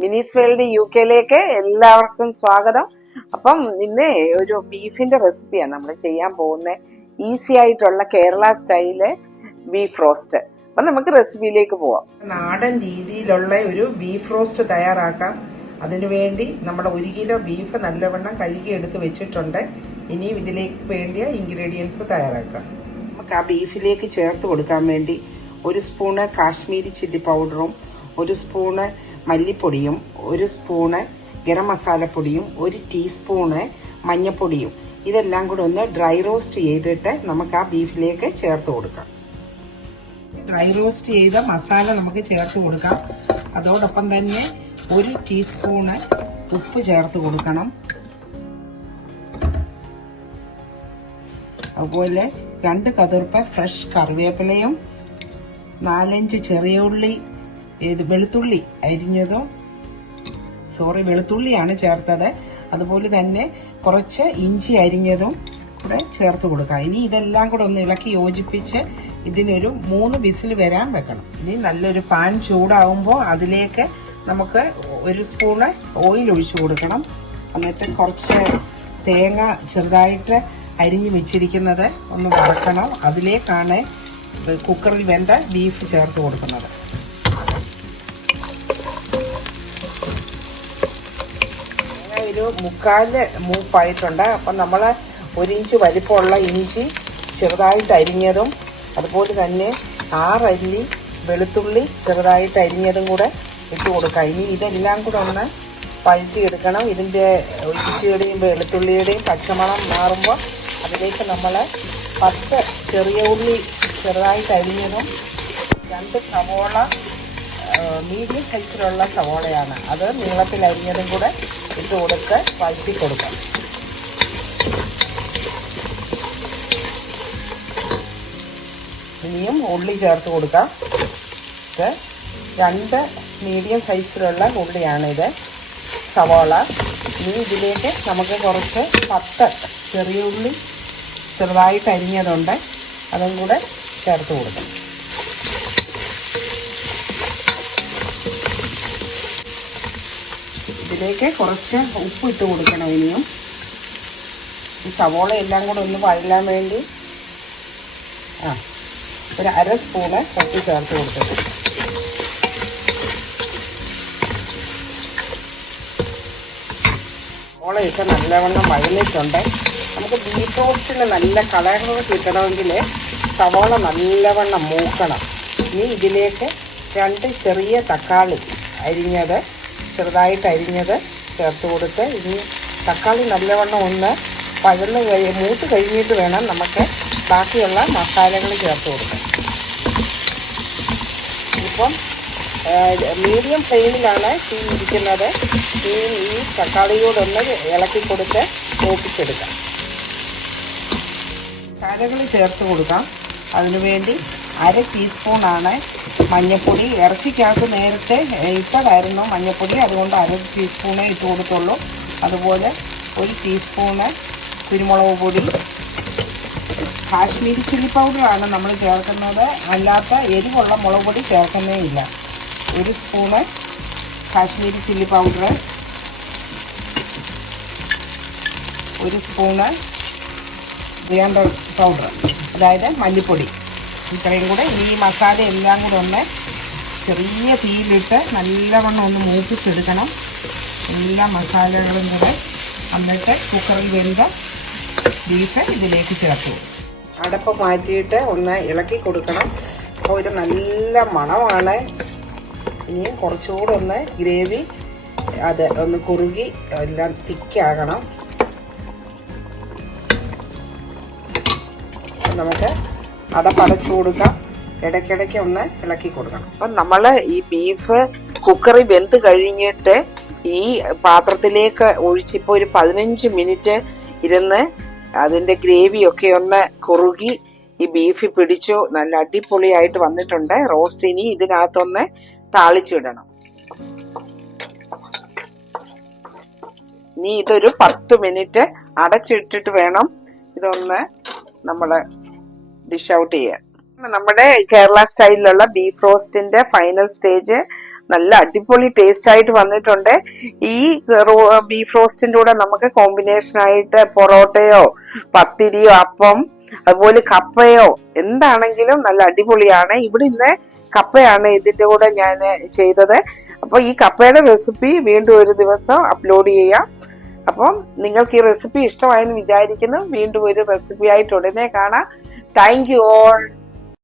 മിനീസ് world യുകെയിലേക്ക് എല്ലാവർക്കും സ്വാഗതം. അപ്പം ഇന്ന് ഒരു ബീഫിന്റെ റെസിപ്പിയാണ് നമ്മൾ ചെയ്യാൻ പോകുന്നത്. ഈസി ആയിട്ടുള്ള കേരള സ്റ്റൈല് ബീഫ് റോസ്റ്റ്. അപ്പൊ നമുക്ക് റെസിപ്പിയിലേക്ക് പോവാം. നാടൻ രീതിയിലുള്ള ഒരു ബീഫ് റോസ്റ്റ് തയ്യാറാക്കാം. അതിനുവേണ്ടി നമ്മൾ 1 കിലോ ബീഫ് നല്ലവണ്ണം കഴുകി എടുത്ത് വെച്ചിട്ടുണ്ട്. ഇനിയും ഇതിലേക്ക് വേണ്ടിയ ഇൻഗ്രീഡിയൻസ് തയ്യാറാക്കാം. നമുക്ക് ആ ബീഫിലേക്ക് ചേർത്ത് കൊടുക്കാൻ വേണ്ടി 1 സ്പൂണ് കാശ്മീരി ചില്ലി പൗഡറും 1 സ്പൂണ് മല്ലിപ്പൊടിയും 1 സ്പൂണ് ഗരം മസാലപ്പൊടിയും 1 ടീസ്പൂണ് മഞ്ഞപ്പൊടിയും ഇതെല്ലാം കൂടെ ഒന്ന് ഡ്രൈ റോസ്റ്റ് ചെയ്തിട്ട് നമുക്ക് ആ ബീഫിലേക്ക് ചേർത്ത് കൊടുക്കാം. ഡ്രൈ റോസ്റ്റ് ചെയ്ത മസാല നമുക്ക് ചേർത്ത് കൊടുക്കാം. അതോടൊപ്പം തന്നെ 1 ടീസ്പൂണ് ഉപ്പ് ചേർത്ത് കൊടുക്കണം. അതുപോലെ 2 കതിർപ്പ് ഫ്രഷ് കറിവേപ്പിലയും 4-5 ചെറിയ ഉള്ളി വെളുത്തുള്ളി അരിഞ്ഞതും വെളുത്തുള്ളിയാണ് ചേർത്തത്. അതുപോലെ തന്നെ കുറച്ച് ഇഞ്ചി അരിഞ്ഞതും കൂടെ ചേർത്ത് കൊടുക്കാം. ഇനി ഇതെല്ലാം കൂടെ ഒന്ന് ഇളക്കി യോജിപ്പിച്ച് ഇതിനൊരു 3 വിസിൽ വരാൻ വെക്കണം. ഇനി നല്ലൊരു പാൻ ചൂടാവുമ്പോൾ അതിലേക്ക് നമുക്ക് 1 സ്പൂണ് ഓയിൽ ഒഴിച്ചു കൊടുക്കണം. എന്നിട്ട് കുറച്ച് തേങ്ങ ചെറുതായിട്ട് അരിഞ്ഞു വെച്ചിരിക്കുന്നത് ഒന്ന് വറക്കണം. അതിലേക്കാണ് കുക്കറിൽ വെന്ത ബീഫ് ചേർത്ത് കൊടുക്കുന്നത്. ഒരു 1/4 മൂപ്പായിട്ടുണ്ട്. അപ്പം നമ്മൾ 1 ഇഞ്ച് വലിപ്പമുള്ള ഇഞ്ചി ചെറുതായിട്ട് അരിഞ്ഞതും അതുപോലെ തന്നെ 6 അല്ലി വെളുത്തുള്ളി ചെറുതായിട്ട് അരിഞ്ഞതും കൂടെ ഇട്ട് കൊടുക്കാം. ഇനി ഇതെല്ലാം കൂടെ ഒന്ന് വഴറ്റിയെടുക്കണം. ഇതിൻ്റെ ഇഞ്ചിയുടെയും വെളുത്തുള്ളിയുടെയും പച്ചമണം മാറുമ്പോൾ അതിലേക്ക് നമ്മൾ 10 ചെറിയ ഉള്ളി ചെറുതായിട്ട് അരിഞ്ഞതും 2 സവോള മീഡിയം സൈസിലുള്ള സവോളയാണ്, അത് നീളത്തിൽ അരിഞ്ഞതും കൂടെ ഇട്ട് കൊടുത്ത് വഴറ്റി കൊടുക്കാം. ഇനിയും ഉള്ളി ചേർത്ത് കൊടുക്കാം. ഇത് 2 മീഡിയം സൈസിലുള്ള ഉള്ളിയാണിത്, സവോള. ഇനി ഇതിലേക്ക് നമുക്ക് കുറച്ച് 10 ചെറിയ ഉള്ളി ചെറുതായിട്ട് അരിഞ്ഞതുണ്ട്, അതും കൂടെ ചേർത്ത് കൊടുക്കാം. ഇതിലേക്ക് കുറച്ച് ഉപ്പ് ഇട്ട് കൊടുക്കണം. ഇനിയും ഈ സവോള എല്ലാം കൂടെ ഒന്ന് വഴലാൻ വേണ്ടി 1/2 സ്പൂണ് ഉപ്പ് ചേർത്ത് കൊടുത്തത്. സവോളയൊക്കെ നല്ലവണ്ണം വഴലിട്ടുണ്ട്. നമുക്ക് ബീഫ് റോസ്റ്റിന് നല്ല കളർ കിട്ടണമെങ്കിൽ സവോള നല്ലവണ്ണം മൂക്കണം. ഇനി ഇതിലേക്ക് 2 ചെറിയ തക്കാളി അരിഞ്ഞത് ചെറുതായിട്ട് അരിഞ്ഞത് ചേർത്ത് കൊടുത്ത് ഇനി തക്കാളി നല്ലവണ്ണം ഒന്ന് മൂത്ത് കഴിഞ്ഞിട്ട് വേണം നമുക്ക് ബാക്കിയുള്ള മസാലകൾ ചേർത്ത് കൊടുക്കാൻ. ഇപ്പം മീഡിയം ഫ്ലെയിമിലാണ് തീ ഇരിക്കുന്നത്. ഈ തക്കാളിയോടൊന്ന് ഇളക്കി കൊടുത്ത് മൂപ്പിച്ചെടുക്കാം. മസാലകൾ ചേർത്ത് കൊടുക്കാം. അതിനുവേണ്ടി 1/2 ടീസ്പൂണാണ് മഞ്ഞൾപ്പൊടി. ഇറച്ചിക്കകത്ത് നേരത്തെ ഇട്ടതായിരുന്നു മഞ്ഞൾപ്പൊടി, അതുകൊണ്ട് 1/2 ടീസ്പൂണേ ഇട്ട് കൊടുത്തുള്ളൂ. അതുപോലെ 1 ടീസ്പൂണ് കുരുമുളക് പൊടി. കാശ്മീരി ചില്ലി പൗഡറാണ് നമ്മൾ ചേർക്കുന്നത്, അല്ലാത്ത എരിവുള്ള മുളക് പൊടി ചേർക്കുന്നേ ഇല്ല. 1 spoon Kashmiri chilli powder, 1 spoon grinder powder, അതായത് മല്ലിപ്പൊടി. ഇത്രയും കൂടെ ഈ മസാല എല്ലാം കൂടെ ഒന്ന് ചെറിയ തീയിലിട്ട് നല്ലവണ്ണം ഒന്ന് മൂപ്പിച്ചെടുക്കണം. എല്ലാ മസാലകളും കൂടെ. എന്നിട്ട് കുക്കറിൽ വെന്ത ബീഫ് ഇതിലേക്ക് ചേർത്ത് അടപ്പ് മാറ്റിയിട്ട് ഒന്ന് ഇളക്കി കൊടുക്കണം. അപ്പോൾ ഒരു നല്ല മണമാണ്. ഇനിയും കുറച്ചുകൂടെ ഒന്ന് ഗ്രേവി അത് ഒന്ന് കുറുകി എല്ലാം തിക്കാകണം. നമുക്ക് അടപ്പടച്ചു കൊടുക്കാം. ഇടയ്ക്കിടയ്ക്ക് ഒന്ന് ഇളക്കി കൊടുക്കണം. അപ്പം നമ്മൾ ഈ ബീഫ് കുക്കറിൽ വെന്ത് കഴിഞ്ഞിട്ട് ഈ പാത്രത്തിലേക്ക് ഒഴിച്ചിപ്പോൾ ഒരു 15 മിനിറ്റ് ഇരുന്ന് അതിൻ്റെ ഗ്രേവിയൊക്കെ ഒന്ന് കുറുകി ഈ ബീഫ് പിടിച്ചു നല്ല അടിപൊളിയായിട്ട് വന്നിട്ടുണ്ട് റോസ്റ്റ്. ഇനി ഇതിനകത്തൊന്ന് താളിച്ചിടണം. ഇനി ഇതൊരു 10 മിനിറ്റ് അടച്ചിട്ടിട്ട് വേണം ഇതൊന്ന് നമ്മൾ ഡിഷ് ഔട്ട് ചെയ്യാൻ. നമ്മുടെ കേരള സ്റ്റൈലിലുള്ള ബീഫ് റോസ്റ്റിന്റെ ഫൈനൽ സ്റ്റേജ് നല്ല അടിപൊളി ടേസ്റ്റ് ആയിട്ട് വന്നിട്ടുണ്ട്. ഈ ബീഫ് റോസ്റ്റിന്റെ കൂടെ നമുക്ക് കോമ്പിനേഷൻ ആയിട്ട് പൊറോട്ടയോ പത്തിരിയോ അപ്പം അതുപോലെ കപ്പയോ എന്താണെങ്കിലും നല്ല അടിപൊളിയാണ്. ഇവിടെ ഇന്ന് കപ്പയാണ് ഇതിന്റെ കൂടെ ഞാൻ ചെയ്തത്. അപ്പൊ ഈ കപ്പയുടെ റെസിപ്പി വീണ്ടും ഒരു ദിവസം അപ്ലോഡ് ചെയ്യാം. അപ്പം നിങ്ങൾക്ക് ഈ റെസിപ്പി ഇഷ്ടമായെന്ന് വിചാരിക്കുന്നു. വീണ്ടും ഒരു റെസിപ്പി ആയിട്ട് ഉടനെ കാണാം. Thank you all.